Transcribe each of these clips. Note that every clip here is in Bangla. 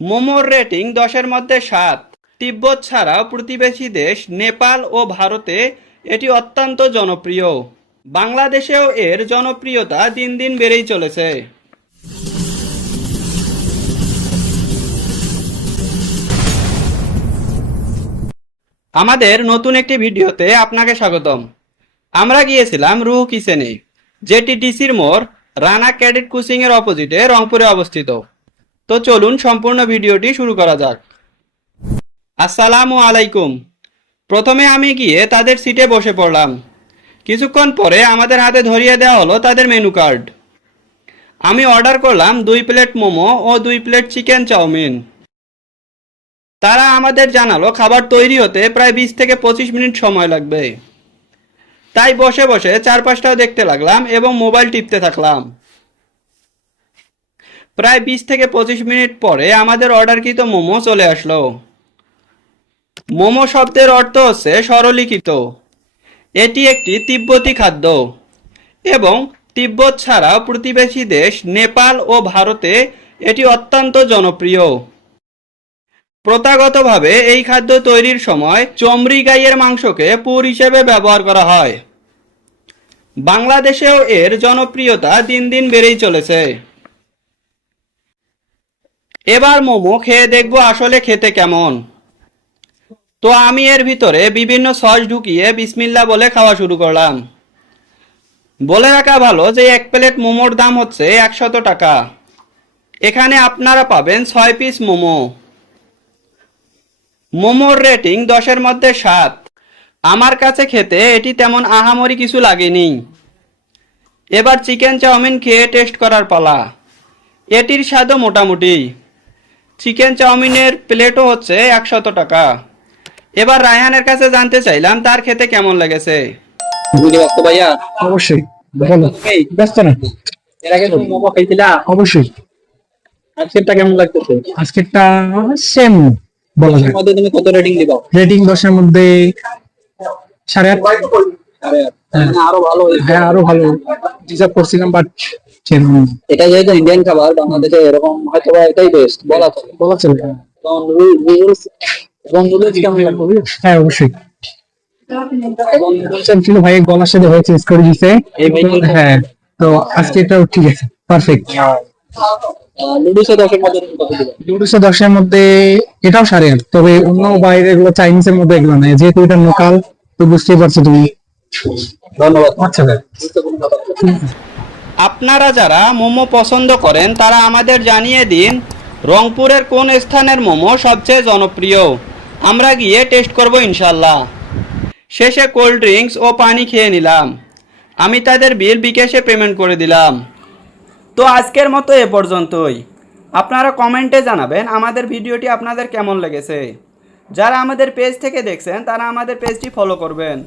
মোমোর রেটিং 10-এর মধ্যে 7। তিব্বত ছাড়াও প্রতিবেশী দেশ নেপাল ও ভারতে এটি অত্যন্ত জনপ্রিয়। বাংলাদেশেও এর জনপ্রিয়তা দিন দিন বেড়েই চলেছে। আমাদের নতুন একটি ভিডিওতে আপনাকে স্বাগতম। আমরা গিয়েছিলাম রুহ কিচেনে, যেটি ডিসির মোড় রানা ক্যাডেট কোচিং এর অপোজিটে রংপুরে অবস্থিত। তো চলুন সম্পূর্ণ ভিডিওটি শুরু করা যাক। আসসালামু আলাইকুম। প্রথমে আমি গিয়ে তাদের সিটে বসে পড়লাম। কিছুক্ষণ পরে আমাদের হাতে ধরিয়ে দেওয়া হলো তাদের মেনু কার্ড। আমি অর্ডার করলাম 2 প্লেট মোমো ও 2 প্লেট চিকেন চাউমিন। তারা আমাদের জানালো খাবার তৈরি হতে প্রায় 20 থেকে 25 মিনিট সময় লাগবে। তাই বসে বসে চারপাশটাও দেখতে লাগলাম এবং মোবাইল টিপতে থাকলাম। প্রায় 20 থেকে 25 মিনিট পরে আমাদের অর্ডারকৃত মোমো চলে আসলো। মোমো শব্দের অর্থ হচ্ছে সরলীকৃত। এটি একটি তিব্বতী খাদ্য এবং তিব্বত ছাড়াও প্রতিবেশী দেশ নেপাল ও ভারতে এটি অত্যন্ত জনপ্রিয়। প্রথাগতভাবে এই খাদ্য তৈরির সময় চমড়ি গাইয়ের মাংসকে পুর হিসেবে ব্যবহার করা হয়। বাংলাদেশেও এর জনপ্রিয়তা দিন দিন বেড়েই চলেছে। এবার মোমো খেয়ে দেখবো আসলে খেতে কেমন। তো আমি এর ভিতরে বিভিন্ন সস ঢুকিয়ে বিসমিল্লাহ বলে খাওয়া শুরু করলাম। বলে রাখা ভালো যে 1 প্লেট মোমোর দাম হচ্ছে 100 টাকা। এখানে আপনারা পাবেন 6 পিস মোমো। মোমোর রেটিং 10-এর মধ্যে 7। আমার কাছে খেতে এটি তেমন আহামরি কিছু লাগেনি। এবার চিকেন চাউমিন খেয়ে টেস্ট করার পালা। এটির স্বাদও মোটামুটি। চিকেন চাউমিনের প্লেটও হচ্ছে 100 টাকা। এবার রায়হানের কাছে জানতে চাইলাম তার খেতে কেমন লেগেছে। ভাইয়া অবশ্যই বলো। ব্যস্ত না। এর আগে তুমি মোমো খাইছিলা? অবশ্যই। আজকেরটা কেমন লাগতেছে? আজকেরটা সেম বলা এর যায়। মধ্যে তুমি কত রেটিং দিবা? রেটিং 10-এর মধ্যে 8.5। আরে মানে আরো ভালো হয়েছে। হ্যাঁ, আরো ভালো ডিজার্ভ করছিলাম, বাট এটা যেহেতু ইন্ডিয়ান খাবার, বাংলাদেশে এরকম হয়তো বা এটাই বেস্ট বলা চলে। বলা চলে। নুডলস এবং নুডলস কেমন লাগবে? হ্যাঁ, অবশ্যই। ছিল ভাই, গলার সাথে হয়েছে, স্কোর দিছে। এই ভাই হ্যাঁ, তো আজকে এটাও ঠিক আছে, পারফেক্ট। নুডলসে 10-এর মধ্যে তুমি কত দিবা? নুডলস 10-এর মধ্যে এটাও 8.5। তবে অন্য বাইরে এগুলো চাইনিজের মধ্যে এগুলো নেই, যেহেতু এটা লোকাল, তো বুঝতেই পারছো তুমি। ধন্যবাদ। আচ্ছা ভাই। গুরুত্বপূর্ণ কথা। আপনারা যারা মোমো পছন্দ করেন তারা আমাদের জানিয়ে দিন রংপুরের কোন স্থানের মোমো সবচেয়ে জনপ্রিয়। আমরা গিয়ে টেস্ট করব ইনশাল্লাহ। শেষে কোল্ড ড্রিঙ্কস ও পানি খেয়ে নিলাম। আমি তাদের বিল বিকাশে পেমেন্ট করে দিলাম। তো আজকের মতো এ পর্যন্তই। আপনারা কমেন্টে জানাবেন আমাদের ভিডিওটি আপনাদের কেমন লেগেছে। যারা আমাদের পেজ থেকে দেখছেন তারা আমাদের পেজটি ফলো করবেন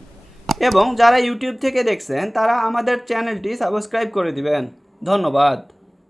এবং যারা ইউটিউব থেকে দেখছেন তারা আমাদের চ্যানেলটি সাবস্ক্রাইব করে দিবেন। ধন্যবাদ।